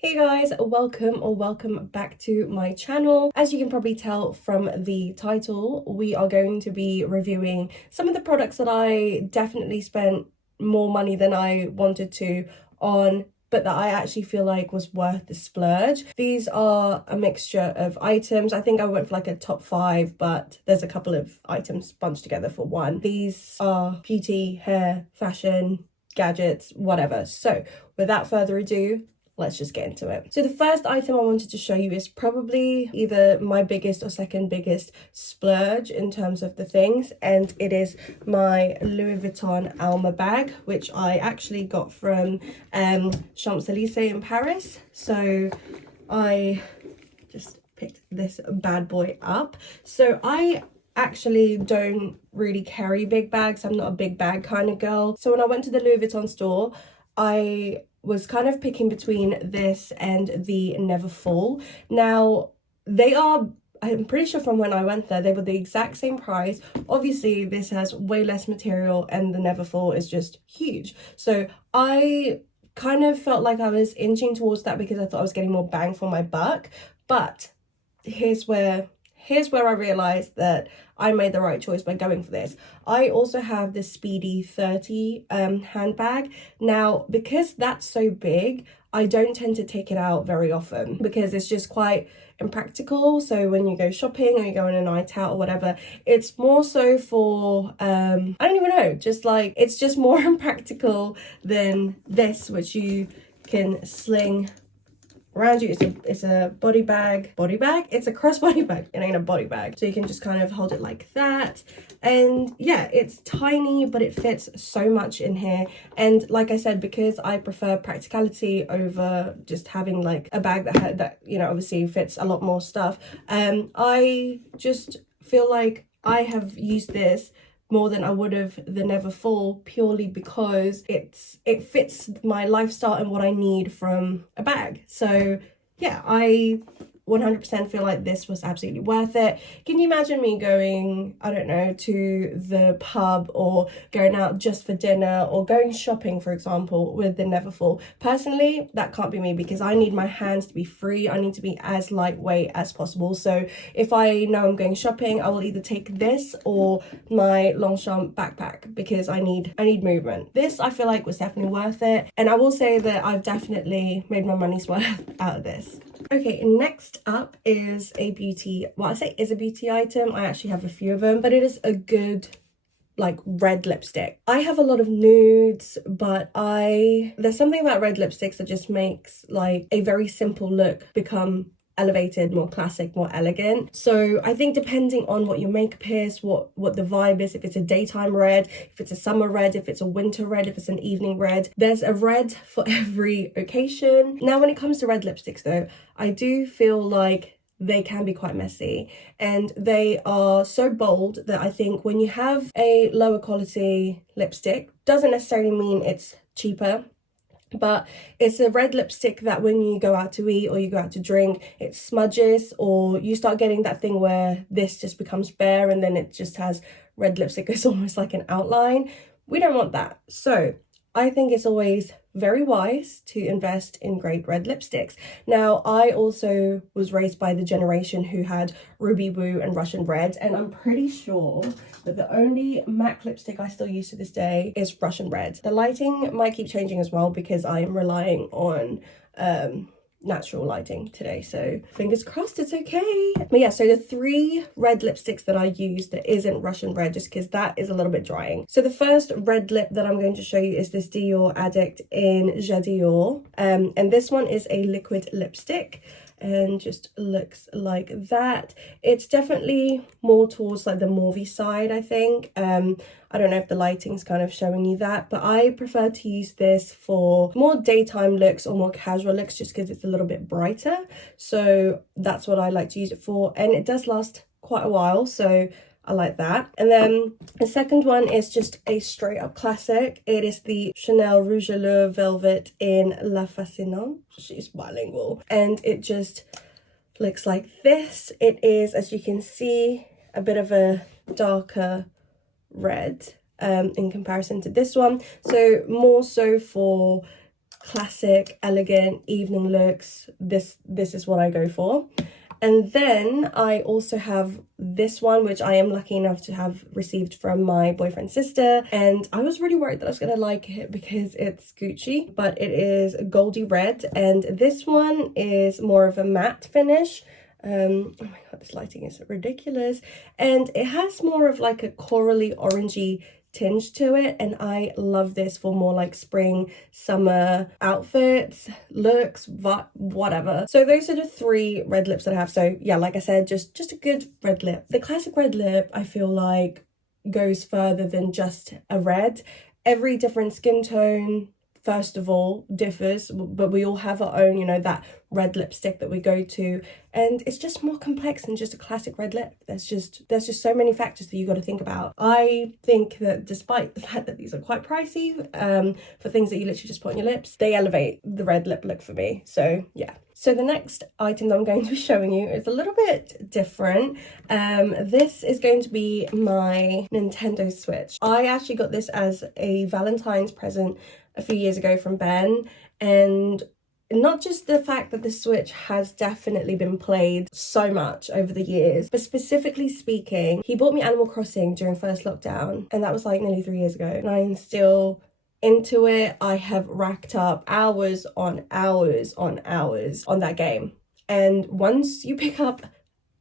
Hey guys, welcome back to my channel. As you can probably tell from the title, we are going to be reviewing some of the products that I definitely spent more money than I wanted to on, but that I actually feel like was worth the splurge. These are a mixture of items. I think I went for like a top 5, but there's a couple of items bunched together for one. These are beauty, hair, fashion, gadgets, whatever. So without further ado, let's just get into it. So the first item I wanted to show you is probably either my biggest or second biggest splurge in terms of the things, and it is my Louis Vuitton Alma bag, which I actually got from Champs-Élysées in Paris. So I just picked this bad boy up. So I actually don't really carry big bags. I'm not a big bag kind of girl. So when I went to the Louis Vuitton store, I was kind of picking between this and the Neverfull. Now, they are, I'm pretty sure from when I went there, they were the exact same price. Obviously, this has way less material and the Neverfull is just huge. So I kind of felt like I was inching towards that because I thought I was getting more bang for my buck. But here's where I realized that I made the right choice by going for this. I also have the Speedy 30 handbag. Now, because that's so big, I don't tend to take it out very often because it's just quite impractical. So when you go shopping or you go on a night out or whatever, it's more so for, I don't even know, just like, it's just more impractical than this, which you can sling around you. It's a body bag. It's a crossbody bag. It ain't a body bag. So you can just kind of hold it like that. And yeah, it's tiny, but it fits so much in here. And like I said, because I prefer practicality over just having like a bag that you know, obviously fits a lot more stuff, I just feel like I have used this more than I would have the Neverfull, purely because it fits my lifestyle and what I need from a bag. So yeah, I 100% feel like this was absolutely worth it. Can you imagine me going, I don't know, to the pub or going out just for dinner or going shopping, for example, with the Neverfull? Personally, that can't be me because I need my hands to be free. I need to be as lightweight as possible. So if I know I'm going shopping, I will either take this or my Longchamp backpack because I need movement. This I feel like was definitely worth it, and I will say that I've definitely made my money's worth out of this. Okay, next up is a beauty, well, I say is a beauty item. I actually have a few of them, but it is a good like red lipstick. I have a lot of nudes, but there's something about red lipsticks that just makes like a very simple look become elevated, more classic, more elegant. So I think depending on what your makeup is, what the vibe is, if it's a daytime red, if it's a summer red, if it's a winter red, if it's an evening red, there's a red for every occasion. Now, when it comes to red lipsticks though, I do feel like they can be quite messy, and they are so bold that I think when you have a lower quality lipstick, doesn't necessarily mean it's cheaper, but it's a red lipstick that when you go out to eat or you go out to drink, it smudges, or you start getting that thing where this just becomes bare and then it just has red lipstick. It's almost like an outline. We don't want that. So I think it's always very wise to invest in great red lipsticks. Now, I also was raised by the generation who had Ruby Woo and Russian Red, and I'm pretty sure that the only MAC lipstick I still use to this day is Russian Red. The lighting might keep changing as well because I am relying on natural lighting today, so fingers crossed it's okay. But yeah, so the 3 red lipsticks that I use that isn't Russian Red, just because that is a little bit drying. So the first red lip that I'm going to show you is this Dior Addict in Jedio, and this one is a liquid lipstick and just looks like that. It's definitely more towards like the mauvey side, I think. I don't know if the lighting's kind of showing you that, but I prefer to use this for more daytime looks or more casual looks just because it's a little bit brighter. So that's what I like to use it for, and it does last quite a while, so I like that. And then the second one is just a straight up classic. It is the Chanel Rouge Allure Velvet in La Fascinante. She's bilingual. And it just looks like this. It is, as you can see, a bit of a darker red in comparison to this one. So more so for classic, elegant evening looks, this is what I go for. And then I also have this one, which I am lucky enough to have received from my boyfriend's sister. And I was really worried that I was going to like it because it's Gucci, but it is goldy red. And this one is more of a matte finish. Oh my god, this lighting is ridiculous. And it has more of like a corally orangey tinge to it, and I love this for more like spring, summer outfits, looks, whatever. So those are the 3 red lips that I have. So yeah, like I said, just a good red lip. The classic red lip, I feel like, goes further than just a red. Every different skin tone, first of all, differs, but we all have our own, you know, that red lipstick that we go to, and it's just more complex than just a classic red lip. There's just so many factors that you got to think about. I think that despite the fact that these are quite pricey, for things that you literally just put on your lips, they elevate the red lip look for me. So yeah. So the next item that I'm going to be showing you is a little bit different. This is going to be my Nintendo Switch. I actually got this as a Valentine's present a few years ago from Ben, and not just the fact that the Switch has definitely been played so much over the years, but specifically speaking, he bought me Animal Crossing during first lockdown, and that was like nearly 3 years ago, and I'm still into it. I have racked up hours on hours on hours on that game. And once you pick up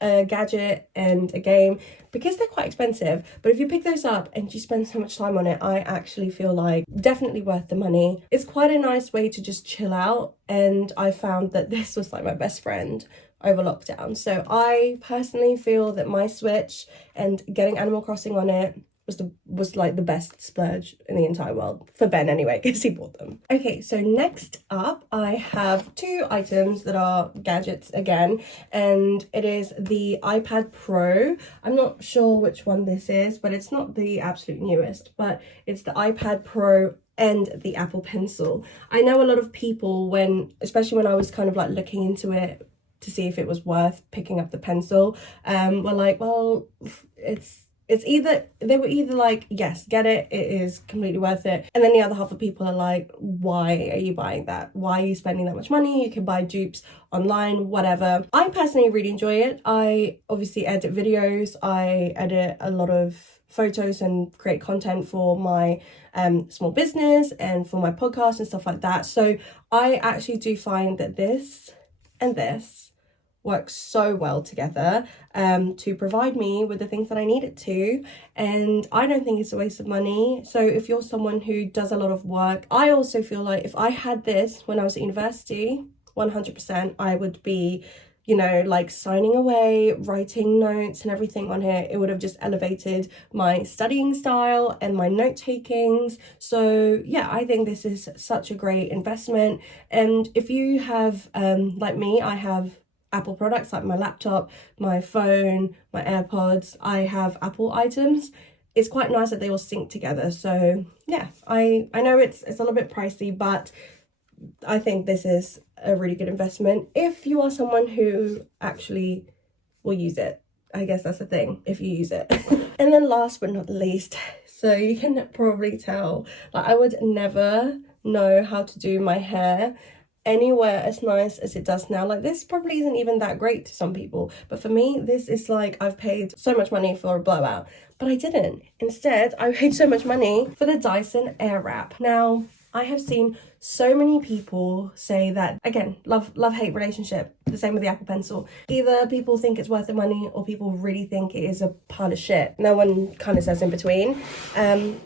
a gadget and a game, because they're quite expensive, but if you pick those up and you spend so much time on it, I actually feel like definitely worth the money. It's quite a nice way to just chill out, and I found that this was like my best friend over lockdown. So I personally feel that my Switch and getting Animal Crossing on it was like the best splurge in the entire world, for Ben anyway, because he bought them. Okay, so next up I have 2 items that are gadgets again, and it is the iPad Pro. I'm not sure which one this is, but it's not the absolute newest, but it's the iPad Pro and the Apple Pencil. I know a lot of people, especially when I was kind of like looking into it to see if it was worth picking up the pencil, were like, well, they were either like, yes, get it, it is completely worth it, and then the other half of people are like, why are you buying that? Why are you spending that much money? You can buy dupes online, whatever. I personally really enjoy it. I obviously edit videos, I edit a lot of photos and create content for my small business and for my podcast and stuff like that. So I actually do find that this and this works so well together to provide me with the things that I need it to, and I don't think it's a waste of money. So if you're someone who does a lot of work, I also feel like if I had this when I was at university, 100% I would be, you know, like signing away, writing notes and everything on here. It would have just elevated my studying style and my note takings. So yeah, I think this is such a great investment. And if you have like me, I have Apple products like my laptop, my phone, my AirPods. I have Apple items. It's quite nice that they all sync together. So yeah, I know it's a little bit pricey, but I think this is a really good investment if you are someone who actually will use it. I guess that's the thing, if you use it. And then last but not least, so you can probably tell, like, I would never know how to do my hair anywhere as nice as it does now. Like, this probably isn't even that great to some people, but for me, this is like, I've paid so much money for a blowout, but I didn't. Instead, I paid so much money for the Dyson Air Wrap. Now, I have seen so many people say that, again, love-hate relationship, the same with the Apple Pencil. Either people think it's worth the money or people really think it is a pile of shit. No one kind of says in between.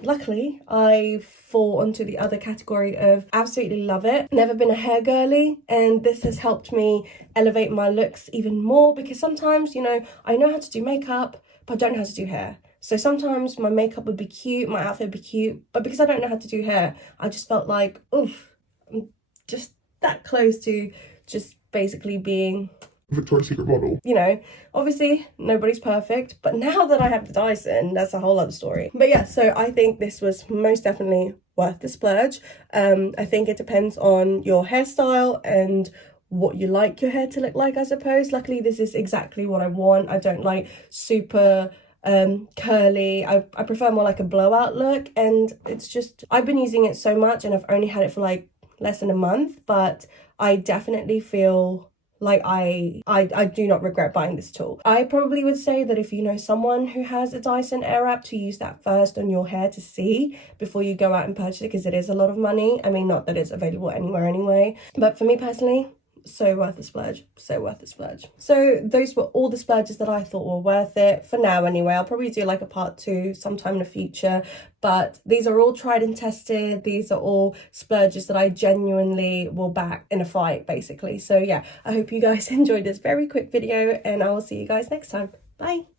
Luckily, I fall onto the other category of absolutely love it. Never been a hair girly, and this has helped me elevate my looks even more, because sometimes, you know, I know how to do makeup, but I don't know how to do hair. So sometimes my makeup would be cute, my outfit would be cute, but because I don't know how to do hair, I just felt like, oof, I'm just that close to just basically being Victoria's Secret model. You know, obviously nobody's perfect, but now that I have the Dyson, that's a whole other story. But yeah, so I think this was most definitely worth the splurge. I think it depends on your hairstyle and what you like your hair to look like, I suppose. Luckily, this is exactly what I want. I don't like super curly. I prefer more like a blowout look, and it's just, I've been using it so much and I've only had it for like less than a month, but I definitely feel like I do not regret buying this tool. I probably would say that if you know someone who has a Dyson Air Wrap, to use that first on your hair to see before you go out and purchase it, because it is a lot of money. I mean, not that it's available anywhere anyway, but for me personally, so worth the splurge, so worth the splurge. So those were all the splurges that I thought were worth it for now anyway. I'll probably do like a part 2 sometime in the future, but these are all tried and tested. These are all splurges that I genuinely will back in a fight, basically. So yeah, I hope you guys enjoyed this very quick video, and I will see you guys next time. Bye.